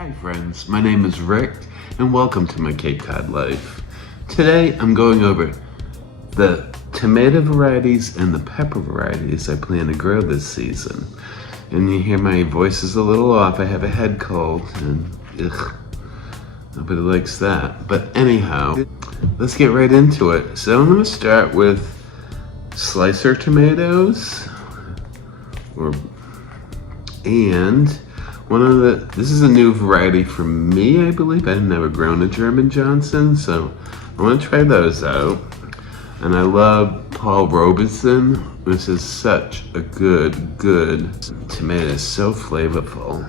Hi friends, my name is Rick and welcome to my Cape Cod life. Today I'm going over the tomato varieties and the pepper varieties I plan to grow this season. And you hear my voice is a little off, I have a head cold and nobody likes that. But anyhow, let's get right into it. So I'm going to start with slicer tomatoes this is a new variety for me, I believe. I've never grown a German Johnson, so I want to try those out. And I love Paul Robeson. This is such a good tomato. It's so flavorful.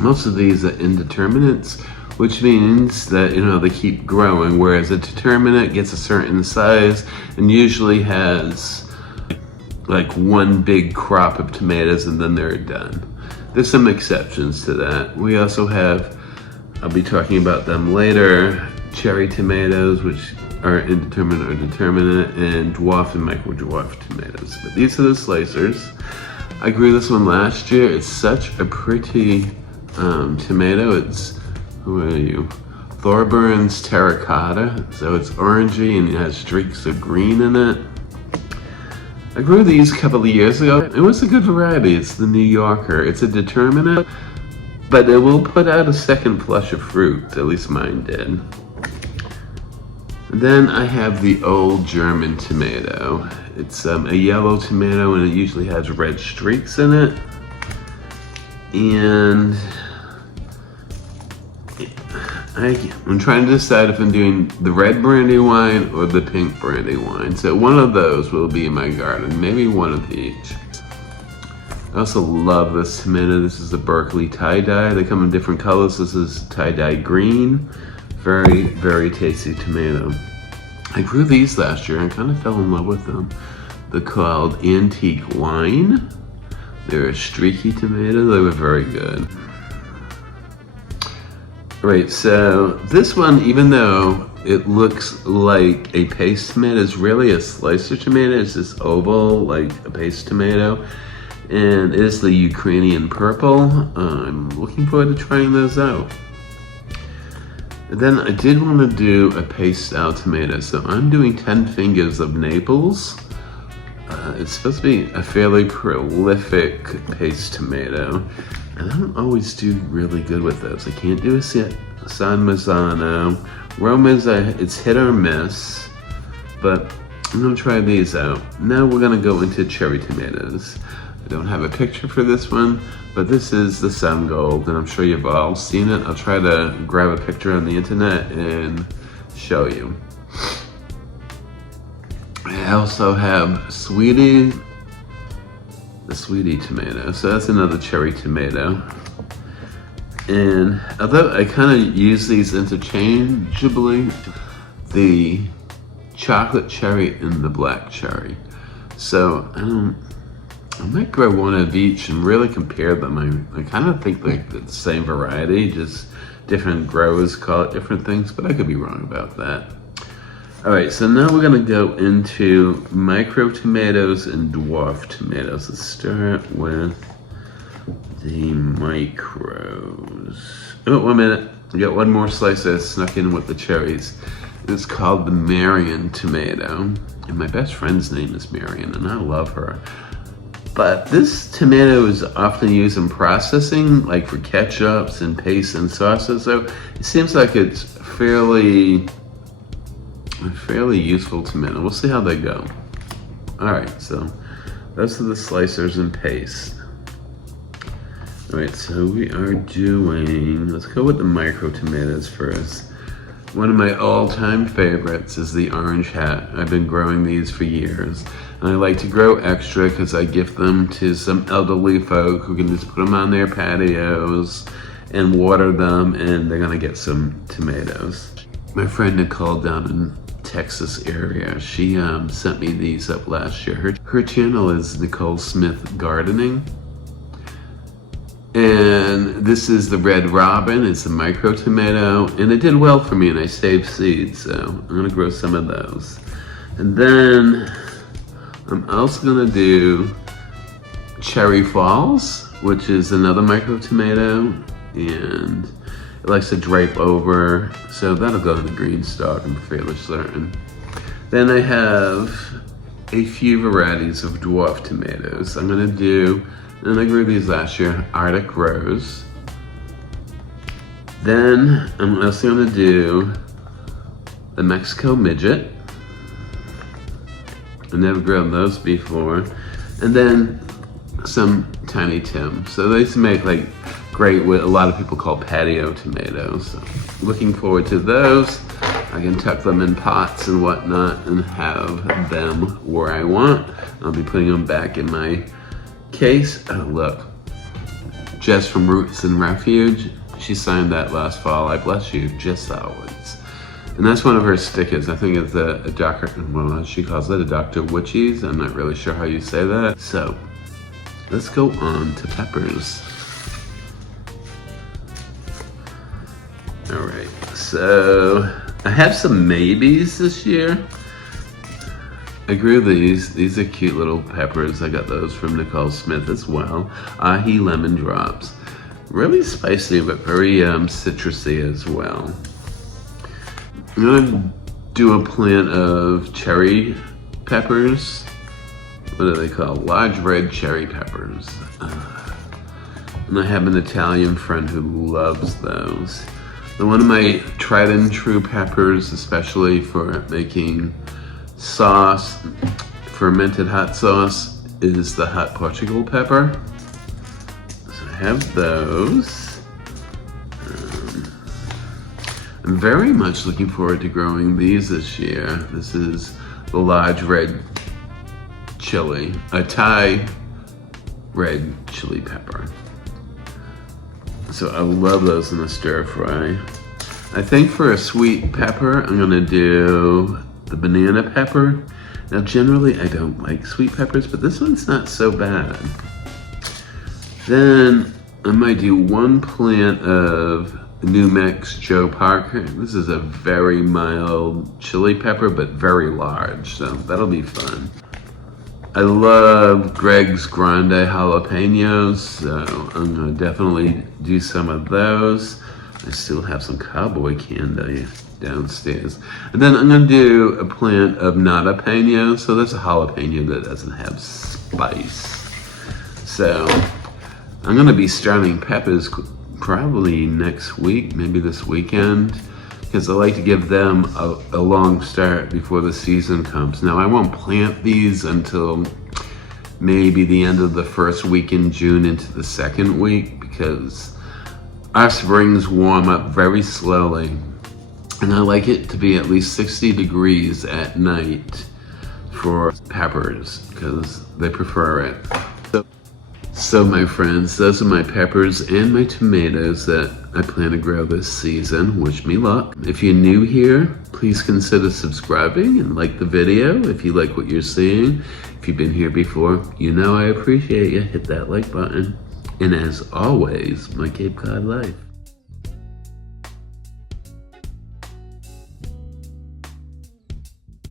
Most of these are indeterminates, which means that, they keep growing, whereas a determinate gets a certain size and usually has like one big crop of tomatoes and then they're done. There's some exceptions to that. We also have, I'll be talking about them later, cherry tomatoes, which are indeterminate or determinate, and dwarf and micro-dwarf tomatoes. But these are the slicers. I grew this one last year. It's such a pretty tomato. It's, who are you? Thorburns terracotta. So it's orangey and it has streaks of green in it. I grew these a couple of years ago. It was a good variety. It's the New Yorker. It's a determinate, but it will put out a second flush of fruit. At least mine did. And then I have the old German tomato. It's a yellow tomato and it usually has red streaks in it. And I'm trying to decide if I'm doing the red brandy wine or the pink brandy wine. So one of those will be in my garden, maybe one of each. I also love this tomato. This is a Berkeley tie-dye. They come in different colors. This is tie-dye green. Very, very tasty tomato. I grew these last year and kind of fell in love with them. They're called Antique Wine. They're a streaky tomato. They were very good. Right, so this one, even though it looks like a paste tomato, is really a slicer tomato. It's this oval, like a paste tomato. And it is the Ukrainian purple. I'm looking forward to trying those out. And then I did want to do a paste style tomato. So I'm doing 10 fingers of Naples. It's supposed to be a fairly prolific paste tomato. And I don't always do really good with those. I can't do a San Marzano. Roma's, it's hit or miss, but I'm gonna try these out. Now we're gonna go into cherry tomatoes. I don't have a picture for this one, but this is the Sun Gold, and I'm sure you've all seen it. I'll try to grab a picture on the internet and show you. I also have the Sweetie tomato. So that's another cherry tomato. And although I kind of use these interchangeably, the chocolate cherry and the black cherry. So I might grow one of each and really compare them. I kind of think like the same variety, just different growers call it different things, but I could be wrong about that. All right, so now we're gonna go into micro tomatoes and dwarf tomatoes. Let's start with the micros. Oh, 1 minute. I got one more slice that snuck in with the cherries. It's called the Marion tomato. And my best friend's name is Marion, and I love her. But this tomato is often used in processing, like for ketchups and pastes and sauces. So it seems like it's fairly useful tomato. We'll see how they go. All right, so those are the slicers and paste. All right, so we are doing, let's go with the micro tomatoes first. One of my all-time favorites is the Orange Hat. I've been growing these for years. And I like to grow extra because I gift them to some elderly folk who can just put them on their patios and water them, and they're gonna get some tomatoes. My friend Nicole down in Texas area, she sent me these up last year. Her channel is Nicole Smith Gardening. And this is the Red Robin. It's a micro tomato, and it did well for me, and I saved seeds, so I'm gonna grow some of those. And then I'm also gonna do Cherry Falls, which is another micro tomato, and it likes to drape over, so that'll go in the green stock, I'm fairly certain. Then I have a few varieties of dwarf tomatoes. I'm gonna do, and I grew these last year, Arctic Rose. Then I'm also gonna do the Mexico Midget. I never grown those before. And then some Tiny Tim. So these make like great what a lot of people call patio tomatoes. So looking forward to those. I can tuck them in pots and whatnot and have them where I want. I'll be putting them back in my case. Oh look, Jess from Roots and Refuge, she signed that last fall. I bless you, Jess Alwards. And that's one of her stickers. I think it's a Dr. Well, she calls it a Dr. Witchies. I'm not really sure how you say that. So let's go on to peppers. All right, so I have some maybes this year. I grew these. These are cute little peppers. I got those from Nicole Smith as well. Ahi lemon drops. Really spicy, but very citrusy as well. I'm gonna do a plant of cherry peppers. What are they called? Large red cherry peppers. And I have an Italian friend who loves those. And one of my tried and true peppers, especially for making sauce, fermented hot sauce, is the hot Portugal pepper. So I have those. I'm very much looking forward to growing these this year. This is the large red chili, a Thai red chili pepper. So I love those in a stir fry. I think for a sweet pepper, I'm gonna do the banana pepper. Now generally I don't like sweet peppers, but this one's not so bad. Then I might do one plant of New Mex Joe Parker. This is a very mild chili pepper, but very large, so that'll be fun. I love Greg's Grande jalapenos, so I'm gonna definitely do some of those. I still have some cowboy candy downstairs. And then I'm gonna do a plant of nada-peno, so that's a jalapeno that doesn't have spice. So I'm gonna be starting peppers probably next week, maybe this weekend, because I like to give them a long start before the season comes. Now I won't plant these until maybe the end of the first week in June into the second week, because our springs warm up very slowly. And I like it to be at least 60 degrees at night for peppers, because they prefer it. So my friends, those are my peppers and my tomatoes that I plan to grow this season. Wish me luck. If you're new here, please consider subscribing and like the video if you like what you're seeing. If you've been here before, you know I appreciate you. Hit that like button. And as always, my Cape Cod life.